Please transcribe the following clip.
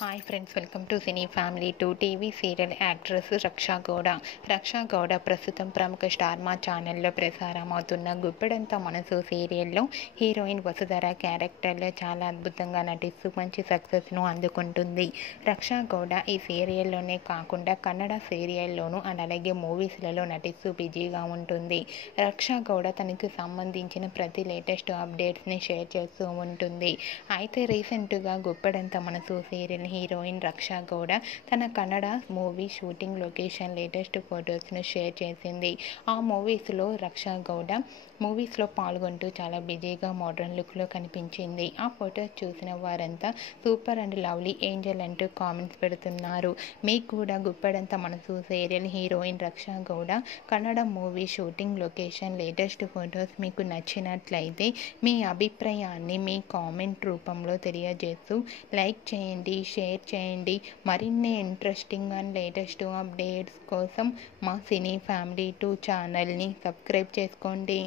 Hi friends, welcome to cine family. TV serial actress Raksha Gowda ప్రస్తుతం ప్రముఖ star మా ఛానల్లో ప్రసారం అవుతున్న గుప్పెడంత మనసు సీరియల్లో హీరోయిన్ వసుధర క్యారెక్టర్లో చాలా అద్భుతంగా నటిస్తూ మంచి సక్సెస్ను అందుకుంటుంది. రక్షా గౌడ ఈ సీరియల్లోనే కాకుండా కన్నడ సీరియల్లోనూ అలాగే మూవీస్లలో నటిస్తూ బిజీగా ఉంటుంది. రక్షా గౌడ తనకు సంబంధించిన ప్రతి లేటెస్ట్ అప్డేట్స్ని షేర్ చేస్తూ ఉంటుంది. అయితే రీసెంట్గా గుప్పెడంత మనసు సీరియల్ హీరోయిన్ రక్షా గౌడ తన Kannada movie shooting location latest ఫొటోస్ను షేర్ చేసింది. ఆ రక్షా గౌడ మూవీస్లో పాల్గొంటూ చాలా బిజీగా మోడర్న్ లుక్లో కనిపించింది. ఆ ఫొటోస్ చూసిన వారంతా సూపర్ అండ్ లవ్లీ ఏంజల్ అంటూ కామెంట్స్ పెడుతున్నారు. మీకు కూడా Guppedantha Manasu serial heroine Raksha Gowda Kannada movie shooting location latest photos మీకు నచ్చినట్లయితే మీ అభిప్రాయాన్ని మీ కామెంట్ రూపంలో తెలియజేస్తూ లైక్ చేయండి, షేర్ చేయండి. మరిన్ని ఇంట్రెస్టింగ్ అండ్ లేటెస్ట్ అప్డేట్స్ కోసం మా సినీ ఫ్యామిలీ 2 ఛానల్ని సబ్స్క్రైబ్ చేసుకోండి.